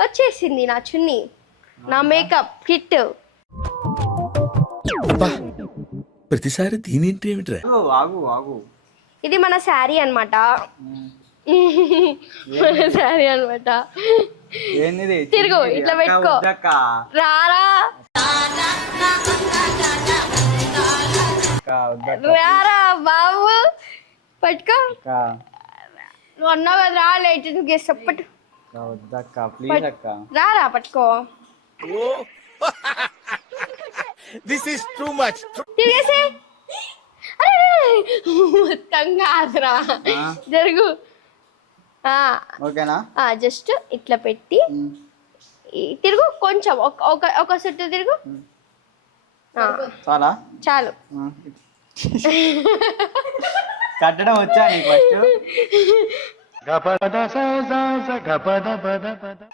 వచ్చేసింది నా చున్నీ నా మేకప్ కిట్ అబ్బా ప్రతిసారి దీనింటి ఏమిట్రా? ఆగు, ఆగు ఆగు. ఇది మన శారీ అన్నమాట. మన శారీ అన్నమాట. ఏంది తిరుగు, ఇట్లా పెట్టుకో. రారా. రారా బాబు. పట్టుకో. నువ్వు అన్నావు కదా రా లేట్ గెస్ట్ పట్టు. వద్దక్క ప్లీజ్ అక్క. రారా పట్టుకో. దిస్ ఇస్ టూ మచ్ తిరిగేసి. మొత్తం కాదురా. జరుగు. ఓకేనా? జస్ట్ ఇట్లా పెట్టి తిరుగు కొంచెం ఒక ఒక- ఒక సెట్ తిరుగు. ఆ, చాలా? చాలు. కట్టడం వచ్చా Gapada sa sa sa gapada pada pada.